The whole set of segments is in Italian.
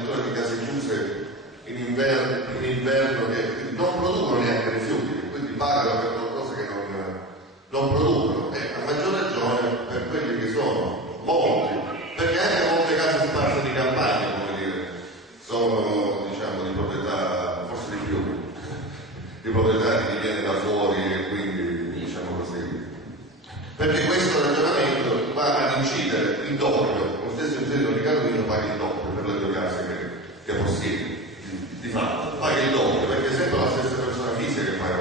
di case chiuse in inverno che non producono neanche rifiuti, quindi pagano per qualcosa che non producono, e a maggior ragione per quelli che sono molti, perché anche molte case sparse di campagna, come dire, sono diciamo di proprietà, forse di più, di proprietà di chi viene da fuori, e quindi diciamo così. Perché questo ragionamento va ad incidere il doppio, lo stesso incendio di Calvino paga il doppio per le due case che possiedi, di fatto, paga il doppio, perché è sempre la stessa persona fisica che paga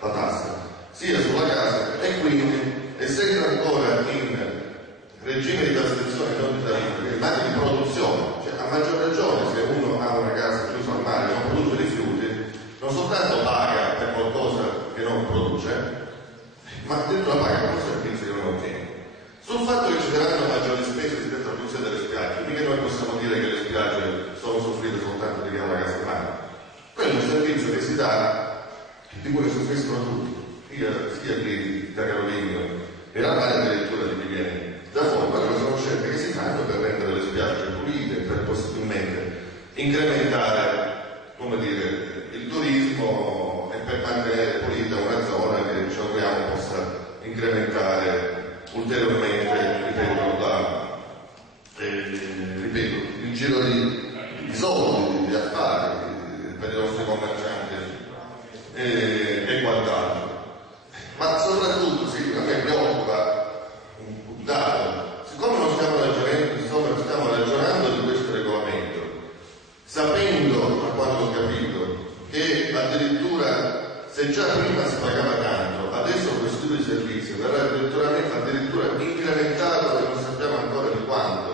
la tassa, sia sulla casa, e quindi, essendo ancora in regime di tassazione non di tariffa, ma di produzione, cioè a maggior ragione se uno ha una casa chiusa al mare e non produce rifiuti, non soltanto paga per qualcosa che non produce, ma dentro la paga per un servizio che non ottiene. Sul fatto che ci saranno maggiori spese rispetto alla funzione delle spiagge, mica noi possiamo dire che le spiagge sono soffrite soltanto di chi ha la casa in mano. Quello è un servizio che si dà, di cui soffriscono tutti, sia chi da Caroligno e la mare addirittura di chi viene da fuori. Quelle sono scelte che si fanno per rendere le spiagge pulite, per possibilmente incrementare, come dire, il turismo e per mantenere pulita una zona che ci auguriamo possa incrementare ulteriormente, ripeto, il giro di soldi, di affari per i nostri commercianti e quant'altro. Ma soprattutto, sì, a me preoccupa un dato: siccome non stiamo ragionando di questo regolamento, sapendo, a quanto ho capito, che addirittura, se già prima si pagava tanto, adesso questo tipo di servizio verrà addirittura incrementato, e non sappiamo ancora di quanto,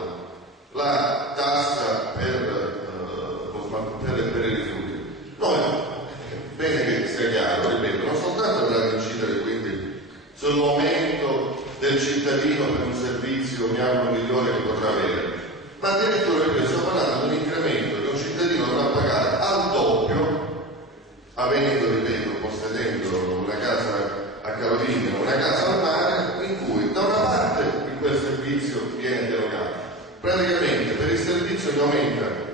la tassa per i rifiuti. Noi, bene che sia chiaro, ripeto, non soltanto andrà ad incidere quindi sull'aumento del cittadino per un servizio, mi auguro, migliore che potrà avere, ma addirittura stiamo parlando di un incremento che un cittadino dovrà pagare al doppio, avendo, ripeto, possedendo una casa a Caroligno, una casa al mare, in cui da una parte di quel servizio viene derogato. Praticamente per il servizio che aumenta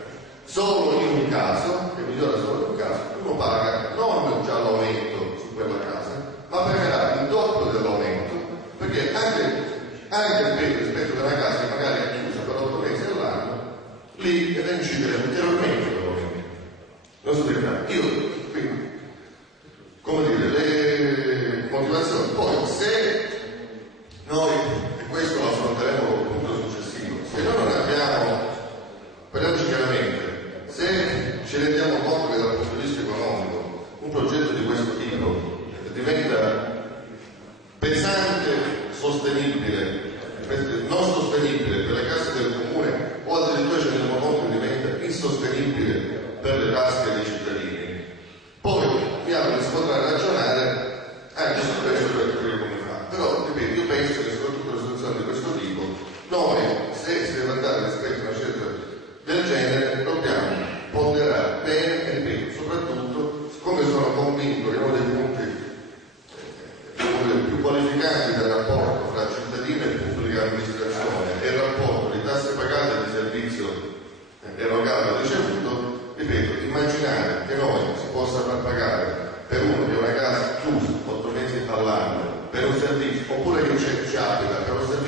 solo in un caso, che migliora solo in un caso, uno paga non già l'aumento su quella casa, ma pagherà il doppio dell'aumento, perché anche rispetto a una casa che magari è chiusa per 8 mesi all'anno, lì deve incidere ulteriormente l'aumento. Non so perché. Quindi, come dire, le motivazioni. Poi, se noi, e questo lo affronteremo col punto successivo, se noi non abbiamo, parliamoci chiaramente, se ci rendiamo conto che dal punto di vista economico un progetto di questo tipo diventa pesante, non sostenibile per le casse del comune, o addirittura ci rendiamo conto che diventa insostenibile per le tasche dei cittadini, poi mi auguro che si potrà ragionare anche su questo per capire come fa. Però, ripeto, io penso che soprattutto una situazione di questo tipo, noi, se si deve andare rispetto a una scelta del genere, dobbiamo ponderare bene, e ripeto, soprattutto, siccome sono convinto che uno dei punti più qualificanti del rapporto tra cittadino e pubblica amministrazione è il rapporto di tasse pagate e di servizio erogato e ricevuto, ripeto, immaginare che noi si possa far pagare per uno che ha una casa chiusa 8 mesi all'anno per un servizio, oppure che ci abita per un servizio